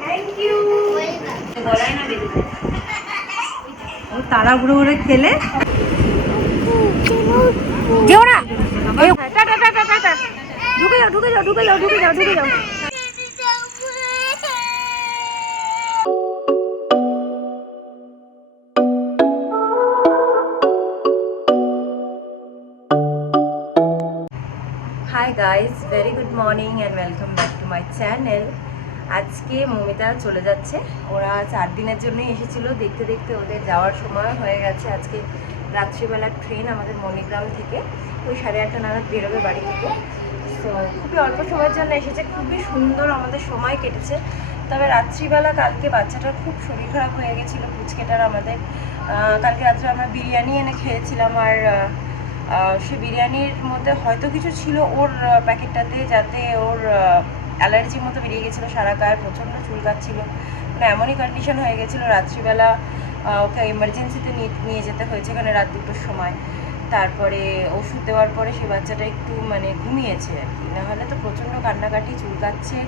Thank you. বলাই না দিদি ও তাড়াহুড়ো করে খেলে যেও না। ঢুকে যাও ঢুকে যাও ঢুকে যাও ঢুকে যাও ঢুকে যাও। Hi guys, very good morning and welcome back to my channel. আজকে মমিতা চলে যাচ্ছে। ওরা 4 দিনের জন্যই এসেছিল, দেখতে দেখতে ওদের যাওয়ার সময় হয়ে গেছে। আজকে রাত্রিবেলার ট্রেন আমাদের মণিগ্রাম থেকে, ওই 8:30 নাগাদ বেরোবে বাড়ি থেকে। তো খুবই অল্প সময়ের জন্য এসেছে, খুবই সুন্দর আমাদের সময় কেটেছে। তবে রাত্রিবেলা কালকে বাচ্চাটার খুব শরীর খারাপ হয়ে গেছিলো, পুচকেটার আমাদের। কালকে রাত্রে আমরা বিরিয়ানি এনে খেয়েছিলাম, আর সে বিরিয়ানির মধ্যে হয়তো কিছু ছিল ওর প্যাকেটটাতে, যাতে ওর অ্যালার্জির মতো বেরিয়ে গেছিলো। সারা গায়ে প্রচণ্ড চুলকাচ্ছিলো, মানে এমনই কন্ডিশন হয়ে গেছিলো। রাত্রিবেলা ওকে এমার্জেন্সিতে নিয়ে যেতে হয়েছে, এখানে রাত 2টোর সময়। তারপরে ওষুধ দেওয়ার পরে সে বাচ্চাটা একটু মানে ঘুমিয়েছে আর কি, নাহলে তো প্রচণ্ড কান্নাকাটি, চুলকাচ্ছে।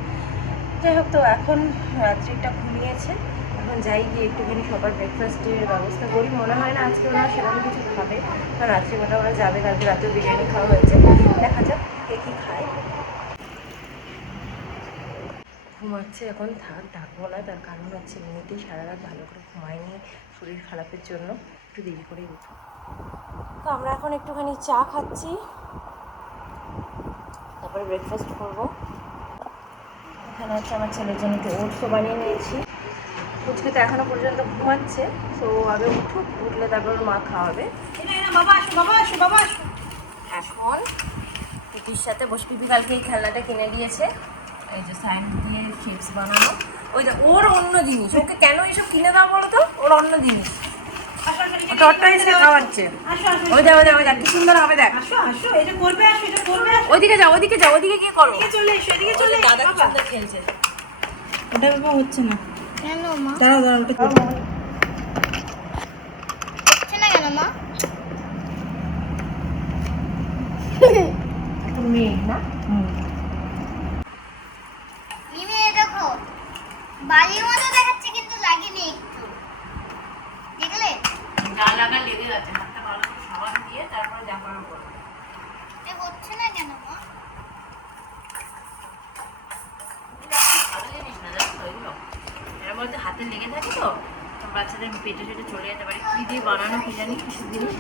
যাই হোক, তো এখন রাত্রিটা ঘুমিয়েছে। এখন যাই গিয়ে একটুখানি সবার ব্রেকফাস্টের ব্যবস্থা করি। মনে হয় না আজকে ওরা সেরকম কিছু খাবে, কারণ রাত্রিবেলা ওরা যাবে। কালকে রাতেও বিরিয়ানি খাওয়া হয়েছে, দেখা যাক কে কী খায়। ঘুমাচ্ছে এখন, থাক ডাকবো না। তার কারণ হচ্ছে এমনিতেই সারা রাত ভালো করে ঘুমায়নি, শরীর খারাপের জন্য একটু দেরি করেই উঠো। তো আমরা এখন একটুখানি চা খাচ্ছি, তারপরে ব্রেকফাস্ট করবো। এখানে হচ্ছে আমার ছেলের জন্য একটু ওটসও বানিয়ে নিয়েছি। পুচকে তো এখনো পর্যন্ত ঘুমাচ্ছে, তো আগে উঠুক, উঠলে তারপর মা খাওয়াবে। এখন পিপির সাথে বসে, পিপি কালকে এই খেলনাটা কিনে দিয়েছে, এই যে সাইন দিয়ে চিপস বানানো। ওই যে ওর অন্য জিনিস, ওকে কেন এইসব কিনে দাও বলো তো? ওর অন্য জিনিস টটটা এসে খাওয়াচ্ছে। ওই দেখ ওই দেখ ওই দেখ কি সুন্দর হবে, দেখ। ওইদিকে যাও, ওইদিকে যাও, ওইদিকে গিয়ে করো। চলে এসো, এদিকে চলে এসো। দাদা কি সুন্দর খেলছে। ওটা বাবা হচ্ছে না কেন মা? দাঁড়াও দাঁড়াও, ওটা হচ্ছে না কেন মা? তুমি না মিমি দেখো, বালির মতো দেখাচ্ছে কিন্তু লাগেনি একটু, দেখলে? গা লাগা লেগে গেছে, হাতটা ভালো করে সাবান দিয়ে তারপরে যা করার করো। এটা হচ্ছে না কেন মা? ভালো জিনিস না, জানো তো এগুলো এর মধ্যে হাতে লেগে থাকে, তো বাচ্চাদের পেটে পেটে চলে যেতে পারে। কি দিয়ে বানানো কি জানি, কিছু জিনিস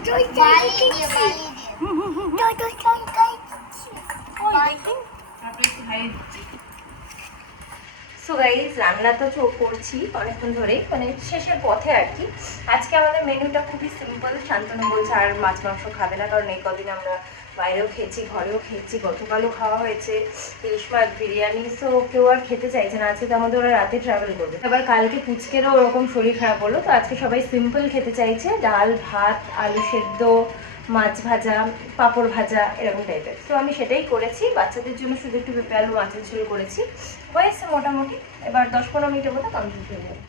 সো গাইজ, রান্না তো করছি অনেকক্ষণ ধরেই, মানে শেষের পথে আর কি। আজকে আমাদের মেনুটা খুবই সিম্পল। শান্তনু বলছে আর মাছ মাংস খাবে না, কারণ এই কদিন আমরা বাইরেও খেয়েছি, ঘরেও খেয়েছি, গতকালও খাওয়া হয়েছে ইলিশ মাছ, বিরিয়ানি। সো কেউ আর খেতে চাইছে না। আজকে তো আমাদের ওরা রাতে ট্রাভেল করবে, এবার কালকে পুচকেরও ওরকম শরীর খারাপ হলো, তো আজকে সবাই সিম্পল খেতে চাইছে। ডাল ভাত, আলু সেদ্ধ, মাছ ভাজা, পাঁপড় ভাজা, এরকম টাইপের। তো আমি সেটাই করেছি। বাচ্চাদের জন্য শুধু একটু পেঁপে আলু মাছের ঝোল করেছি, হয়েছে মোটামুটি। এবার 10-15 মিনিটের মধ্যে কমপ্লিট হয়ে যাবে।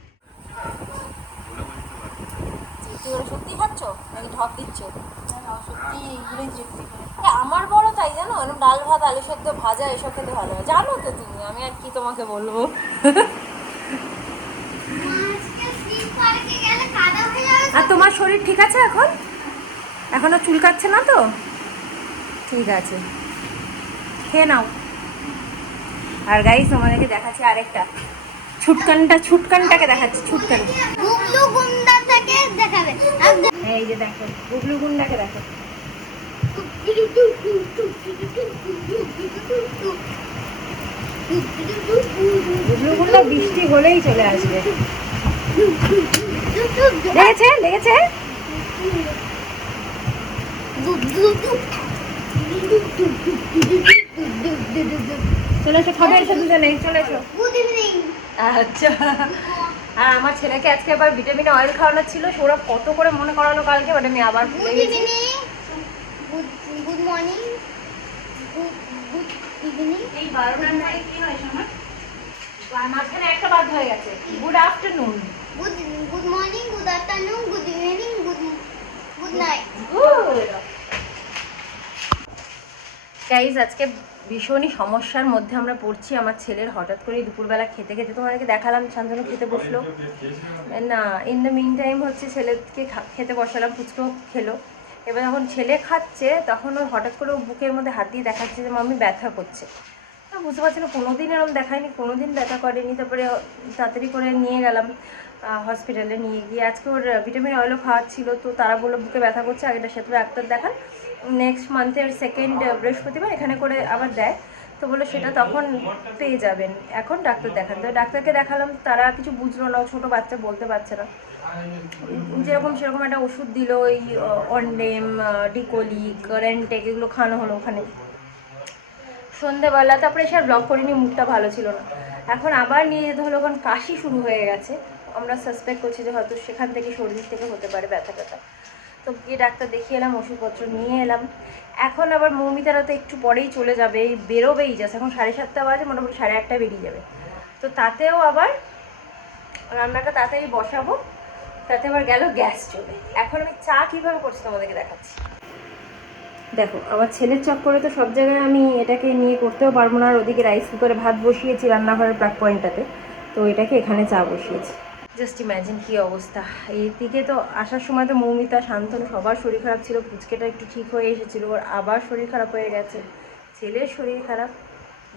সত্যি খাচ্ছ নাকি ঢপ দিচ্ছ? সত্যি এইগুলোই তৃপ্তি করে। আমার বড় তাই জানো, ডাল ভাত, আলু সেদ্ধ, ভাজা এসব খেতে ভালো হয়, জানো তো তুমি। আমি আর কি তোমাকে বলবো। আর তোমার শরীর ঠিক আছে এখন? এখনো চুলকাচ্ছে না তো? ঠিক আছে, খেয়ে নাও। আর গাইস, তোমাদেরকে দেখাচ্ছি আরেকটা ছুটকানটাকে দেখাচ্ছি। ছুটকান গুবলু গুন্ডাটাকে দেখাবে। এই যে দেখো, গুবলু গুন্ডাকে দেখো। গুবলু গুন্ডা বৃষ্টি হলেই চলে আসবে। লেগেছে লেগেছে। চলে এসো, খাবে এসো দুজনে, চলে এসো। Good evening. আচ্ছা, আর আমার ছেলেকে আজকে আবার ভিটামিন অয়েল খাওয়ানো ছিল, ওরা কত করে মনে করালো কালকে, বাট আমি আবার ভুলে গেছি। Good morning, good evening. এই 12টার মধ্যে কি হয় শোনা? মাঝখানে একটা বাদ হয়ে গেছে। Good afternoon, good morning, good afternoon, good evening, good night. Good guys, আজকে ভীষণই সমস্যার মধ্যে আমরা পড়ছি। আমার ছেলের হঠাৎ করে দুপুরবেলা খেতে খেতে তোমাদেরকে দেখালাম শান্তনু খেতে বসলো না, ইন দ্য মিন টাইম হচ্ছে ছেলেকে খেতে বসালাম, ফুচকো খেলো। এবার যখন ছেলে খাচ্ছে তখন ওর হঠাৎ করে বুকের মধ্যে হাত দিয়ে দেখাচ্ছে যে মাম্মি ব্যথা করছে। বুঝতে পারছি না, কোনোদিন এরকম দেখায়নি, কোনোদিন ব্যথা করেনি। তারপরে তাড়াতাড়ি করে নিয়ে গেলাম হসপিটালে, নিয়ে গিয়ে আজকে ওর ভিটামিন অয়েলও খাওয়াচ্ছিল। তো তারা বললো বুকে ব্যথা করছে, আগেটার সাথে ডাক্তার দেখান, নেক্সট মান্থের 2nd বৃহস্পতিবার এখানে করে আবার দেয়। তো বললো সেটা তখন পেয়ে যাবেন, এখন ডাক্তার দেখান। তো ডাক্তারকে দেখালাম, তারা কিছু বুঝলো না, ছোটো বাচ্চা বলতে পারছে না, যেরকম সেরকম একটা ওষুধ দিল, ওই অনডেম, ডিকোলিক, রেন্টেক এগুলো খাওয়ানো হলো ওখানে সন্ধ্যেবেলা। তারপরে এসে আর ব্লগ করিনি, মুখটা ভালো ছিল না। এখন আবার নিয়ে যেতে হলো, কারণ কাশি শুরু হয়ে গেছে। আমরা সাসপেক্ট করছি যে হয়তো সেখান থেকে শরীর থেকে হতে পারে ব্যথা ট্যাথা। তো গিয়ে ডাক্তার দেখিয়ে এলাম, ওষুধপত্র নিয়ে এলাম। এখন আবার মৌমিতারা তো একটু পরেই চলে যাবে, এই বেরোবেই যাচ্ছে, এখন 7:30 বাজে, মোটামুটি 8:30 বেরিয়ে যাবে। তো তাতেও আবার রান্নাটা তাড়াতাড়ি বসাবো, তাতে আবার গেল গ্যাস চলে। এখন আমি চা কীভাবে করছি তোমাদেরকে দেখাচ্ছি। দেখো, আমার ছেলের চক্করে তো সব জায়গায় আমি এটাকে নিয়ে করতেও পারবো না। আর ওদিকে রাইস কুকারে ভাত বসিয়েছি রান্নাঘরের প্লাগ পয়েন্টটাতে, তো এটাকে এখানে চা বসিয়েছি। জাস্ট ইম্যাজিন কী অবস্থা। এইদিকে তো আসার সময় তো মৌমিতা, শান্তনু সবার শরীর খারাপ ছিল, পুচকেটা একটু ঠিক হয়ে এসেছিলো, ওর আবার শরীর খারাপ হয়ে গেছে, ছেলের শরীর খারাপ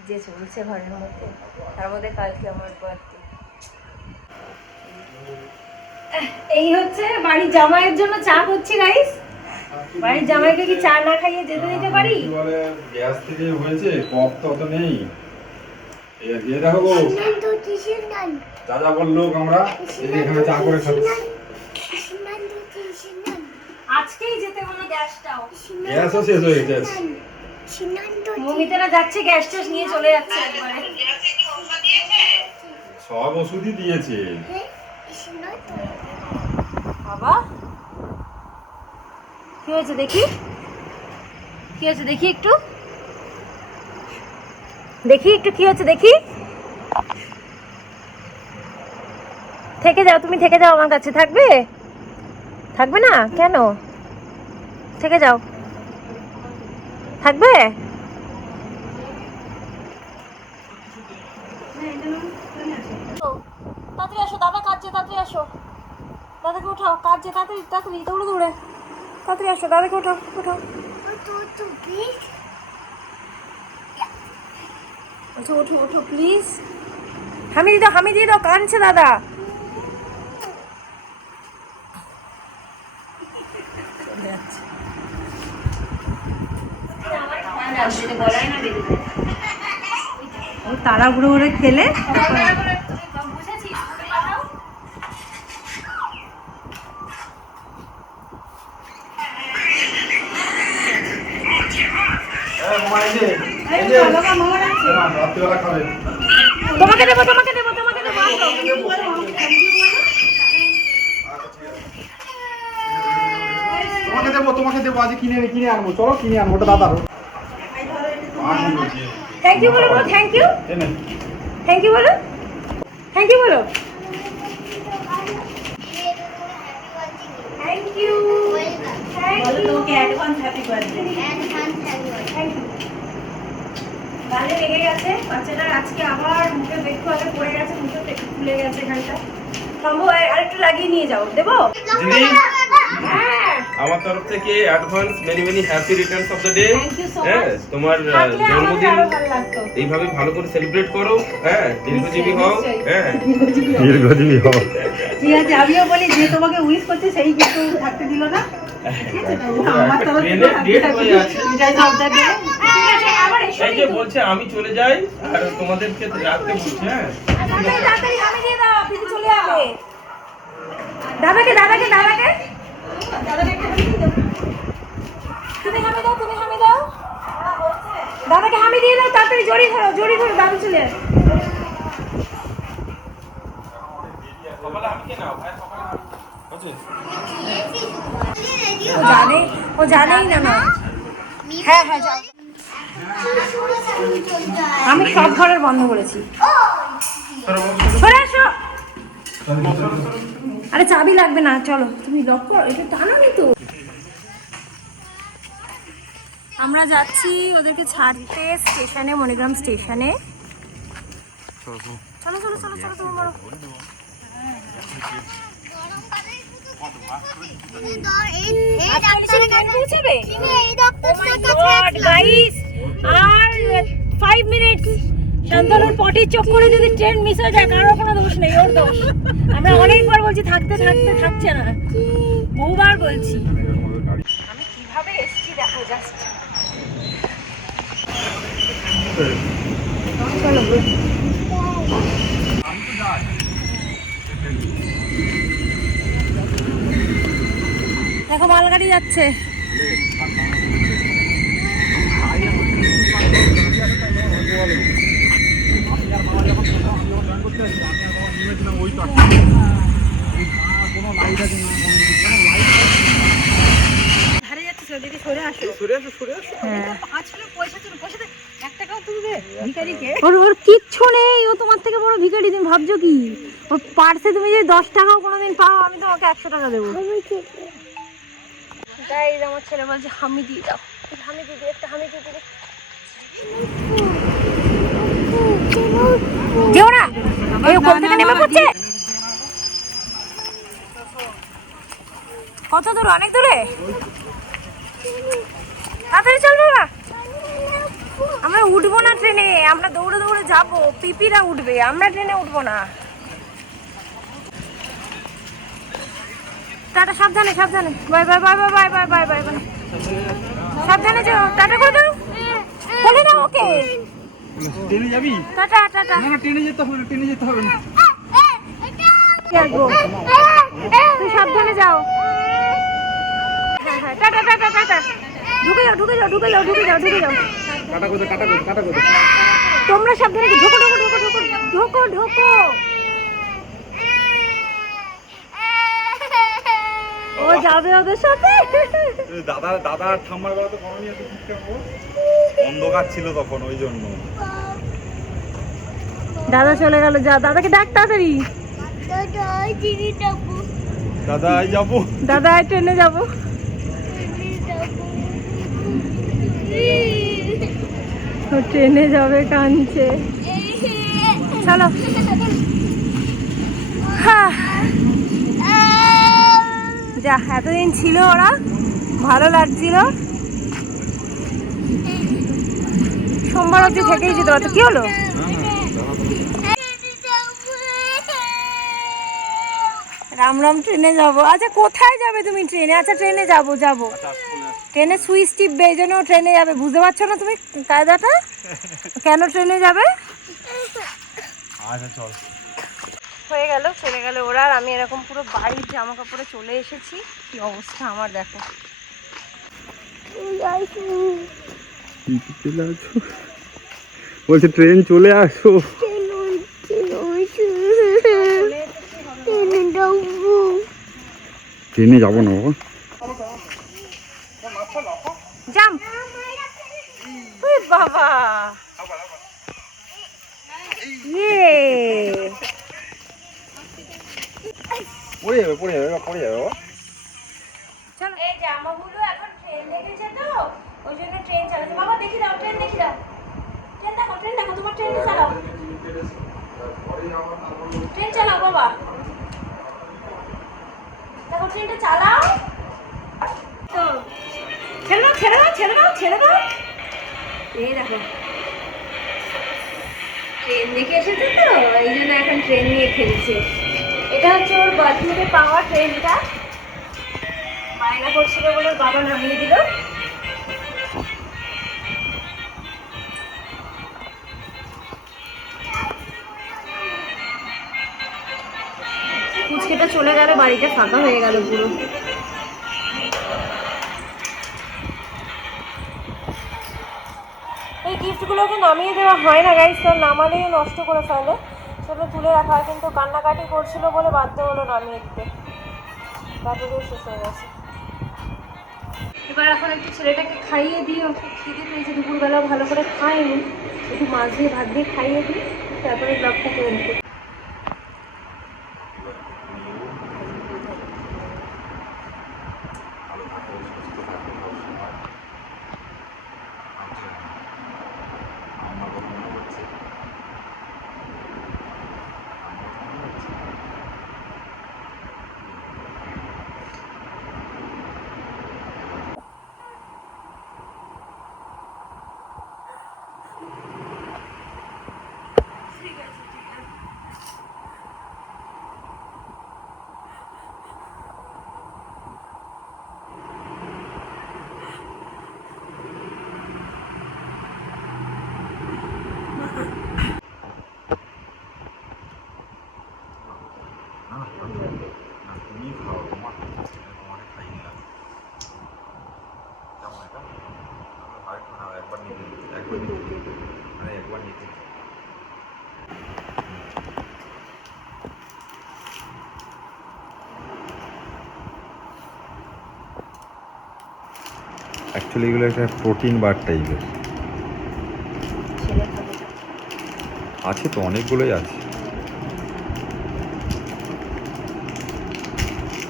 যে চলছে ঘরের মধ্যে। তার মধ্যে কালকে আমার বার্থডে। এই হচ্ছে বাড়ির জামাইয়ের জন্য চা করছি গাইস। বাড়ির জামাইকে কি চা না খাইয়ে যেতে দিতে পারি? বলে গ্যাস থেকে হয়েছে, কফ তো অত নেই। এই দেখো গো, যা যা বললো আমরা এখানে চা করে খাচ্ছি। আজকেই যেতে হলো গ্যাসটাও, গ্যাসও শেষ হয়ে গেছে। মমিতারা যাচ্ছে, গ্যাস ট্যাস নিয়ে চলে যাচ্ছে একবারে। সব ওষুধই দিয়েছে বাবা। কি হয়েছে দেখি, কি হয়েছে দেখি একটু, দেখি একটু কি হচ্ছে দেখি। থেকে যাও, তুমি থেকে যাও, আমার কাছে থাকবে, থাকবে না কেন? থেকে যাও, থাকবে। তাড়াতাড়ি আসো, দাদা কাঁদছে, তাড়াতাড়ি আসো, দাদাকে উঠাও, কাঁদছে, তাড়াতাড়ি তাড়াতাড়ি দৌড়ে দৌড়ে তাড়াতাড়ি আসো, দাদাকে উঠাও উঠাও। আচ্ছা ওঠো ওঠো প্লিজ, হামি দিয়ে দাও, হামি দিয়ে দাও, কাঁদছে দাদা। তাড়াহুড়ো করে খেলে তোমাকে দেবো, তোমাকে দেবো, তোমাকে দেবো। তোমাকে দেবো, তোমাকে দেবো, আজ কিনে কিনে আনবো, চলো কিনে আনবো, ওটা দাদার। থ্যাংক ইউ বলো, বলো থ্যাংক ইউ, থ্যাংক ইউ বলো, থ্যাংক ইউ বলো, থ্যাংক ইউ, বলো তোমাকে advance happy birthday. Thank you. গালে লেগে গেছে বাচ্চাটার, আজকে আবার মুখে একটু আগে পড়ে গেছে, মুখে একটু ফুলে গেছে এখানটা, সম্ভব আরেকটু লাগিয়ে নিয়ে যাও, দেবো? দিদি, হ্যাঁ, আমার তরফ থেকে advance many many happy returns of the day. Thank you so হ্যাঁ, মাচ। তোমার থাকলে আমাদের জন্মদিন আরো ভালো লাগতো। এইভাবে ভালো করে সেলিব্রেট করো। হ্যাঁ, দীর্ঘজীবী হও। নিশ্চয়ই। হ্যাঁ, দীর্ঘজীবী হও। ঠিক আছে, আমিও বলি যে তোমাকে উইশ করতে, সেই কিন্তু থাকতে দিল না। আমার তরফ থেকে ট্রেনের ডেট হয়ে আছে। বিদায় শব্দটা দিলে। ঠিক আছে, আবার এসো এই যে কিন্তু। বলছে আমি চলে যাই আর তোমাদেরকে রাখতে বলছি। হ্যাঁ, তাড়াতাড়ি তাড়াতাড়ি হামি দিয়ে দাও, দিদি চলে যাবে। দাদাকে দাদাকে দাদাকে তুমি হামি দাও, তুমি হামি দাও, দাদাকে হামি দিয়ে দাও, তাড়াতাড়ি জড়িয়ে ধরো, জড়িয়ে ধরো, দাদু চলে যাবে। সকালে আমি কে নাও ভাই, সকালে আছে। ও জানেই না না। হ্যাঁ হ্যাঁ যাও। আমি সব ঘরের বন্ধ করেছি। সরে আসো। আরে চাবি লাগবে না, চলো তুমি লক করো, এটা টানো নি তো। আমরা যাচ্ছি ওদেরকে ছাড়তে স্টেশনে, মণিগ্রাম স্টেশনে। চলো চলো চলো চলো তুমি বলো। আর 5 মিনিট শান্তনুর পটির চোখ করে যদি ট্রেন মিস হয়ে যায় কারোর কোনো দোষ নেই, ওর দোষ। আমরা অনেকবার বলছি থাকতে থাকতে থাকছে না, বহুবার বলছি। আমি কিভাবে এসেছি দেখো জাস্ট। চলো দেখো মালগাড়ি যাচ্ছে। ওর কিচ্ছু নেই, ও তোমার থেকে বড় ভিখারি। তুমি ভাবছো কি ওর পার্সে তুমি যদি 10 টাকাও কোনোদিন পাও আমি তোমাকে 100 টাকা দেবো। তাই আমার ছেলে বলছে হামি দিয়ে দাও, হামি দিদি একটা হামি দিয়ে দিদি। যেও না, এই কোন থেকে নেমে পড়ছে। কত দূর? অনেক দূরে। তাড়াতাড়ি চল বাবা। আমরা উঠবো না ট্রেনে, আমরা দৌড়ে দৌড়ে যাবো। পিপিরা উঠবে, আমরা ট্রেনে উঠবো না। টাটা, সাবধানে সাবধানে। Bye bye bye bye bye bye bye bye bye. সাবধানে যাও, টাটা করে দাও। বলে দাও ওকে। ট্রেনে যাবি? Tata tata. না না ট্রেনে যেতে হবে না, ট্রেনে যেতে হবে না। তুই সাবধানে যাও। হ্যাঁ হ্যাঁ টাটা টাটা টাটা। ঢুকে যাও ঢুকে যাও ঢুকে যাও ঢুকে যাও ঢুকে যাও। কাটা করে কাটা করে কাটা করে। তোমরা সাবধানে ঢোকো ঢোকো ঢোকো ঢোকো ঢোকো ঢোকো। ও যাবে ওদের সাথে। দাদা দাদা ঠাম্মার বেলা তো করনি এত ঠিকঠাক, অন্ধকার ছিল তখন ওই জন্য। দাদা চলে গেল, যা দাদাকে ডাক তাড়াতাড়ি। দাদা আই যাবো, দাদা ট্রেনে যাবো। ও ট্রেনে যাবে কাঁদছে। চলো। হ্যাঁ যা, এতদিন ছিল ওরা, ভালো লাগছিল। সোমবার অব্দি থেকেই যেতে পারতো। কি হলো? রাম রাম ট্রেনে যাবো। আচ্ছা কোথায় যাবে তুমি ট্রেনে? আচ্ছা ট্রেনে যাবো যাবো। ট্রেনে সুইচ টিপবে, এই জন্য ট্রেনে যাবে। বুঝতে পারছো না তুমি কায়দাটা? কেন ট্রেনে যাবে? আচ্ছা চল। হয়ে গেল, চলে গেল ওরা। আর আমি এরকম পুরো বাড়ির জামা কাপড়ে চলে এসেছি। কি অবস্থা আমার দেখো। বলছে ট্রেন চলে আসো। ট্রেনে যাবো না বাবা। জাম্প। ওই বাবা, ইয়ে পড়ে যাবে পড়ে যাবে পড়ে যাবে বাবা। চলো। এই জামাগুলো এখন ট্রেন লেগেছে তো, ওই জন্য ট্রেন চালাচ্ছে। বাবা দেখি দাও, ট্রেন দেখি দাও। ট্রেন দেখো, ট্রেন দেখো, তোমার ট্রেন চালাও। ট্রেন চালাও বাবা, দেখো ট্রেনটা চালাও। তো ছেড়ে দাও ছেড়ে দাও ছেড়ে দাও ছেড়ে দাও। এই দেখো ট্রেন দেখে এসেছে তো, এই জন্য এখন ট্রেন নিয়ে খেলছে। এটা হচ্ছে ওর বাথরুমে পাওয়া ট্রেনটা। বায়না করছিল বলে বাবা নামিয়ে দিল। কুচকেটা চলে গেল, বাড়িটা ফাঁকা হয়ে গেল পুরো। এই গিফটগুলোকে নামিয়ে দেওয়া হয় না গাইস, তো নামালেই নষ্ট করে ফেলে, সেটা তুলে রাখা হয়। কিন্তু কান্নাকাটি করছিল বলে বাধ্য হলো নামিয়ে দিতে। ব্যাটারিও শেষ হয়ে গেছে। এবার এখন একটু ছেলেটাকে খাইয়ে দিই, ওকে খিদে পেয়েছে, দুপুরবেলাও ভালো করে খাইনি। একটু মাছ দিয়ে ভাত দিয়ে খাইয়ে দিই, তারপরে ব্লগটাকে এন্ড করি। ঠিক আছে ঠিক আছে। তুমি খাও, তোমাকে খাইয়ে দিলাম। কেমন এটা? আরেকটু নাও, একবার নিতে, একবার নিতে। অ্যাকচুয়ালি এগুলো একটা প্রোটিন বার টাইপের ছেলে খাবে। আছে, তো অনেকগুলোই আছে।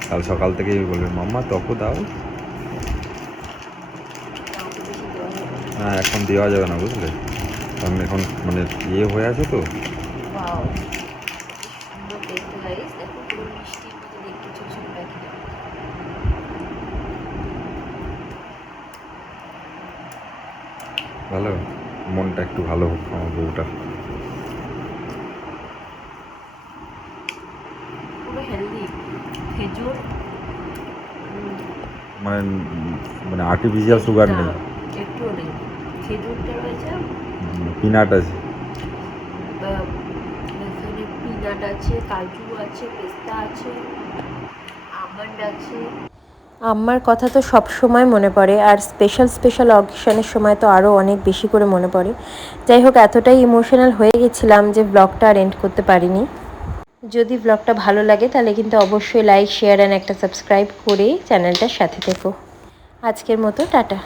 কাল সকাল থেকেই বলবে মাম্মা তকো দাও। না এখন দেওয়া যাবে না বুঝলে, কারণ এখন মানে ইয়ে হয়ে আছে তো। ওয়াও, সুন্দর দেখতে গাইস, দেখো পুরো মিষ্টির মতো দেখতে ছোট ছোট প্যাকেট। ভালো, মনটা একটু ভালো হোক আমার বউটা। পুরো হেলদি খেজুর, মানে মানে আর্টিফিশিয়াল সুগার নেই, একটুও নেই। খেজুরটা রয়েছে, পিনাট আছে। এখানে পিনাট আছে, কাজু আছে, পেস্তা আছে, আমন্ড আছে। আম্মার কথা তো সব সময় মনে পড়ে, আর স্পেশাল অকেশনের সময় তো আরও অনেক বেশি করে মনে পড়ে। যাই হোক, এতটাই ইমোশনাল হয়ে গেছিলাম যে ব্লগটা আর এন্ড করতে পারিনি। যদি ব্লগটা ভালো লাগে তাহলে কিন্তু অবশ্যই লাইক, শেয়ার অ্যান্ড একটা সাবস্ক্রাইব করে চ্যানেলটার সাথে থেকো। আজকের মতো টাটা।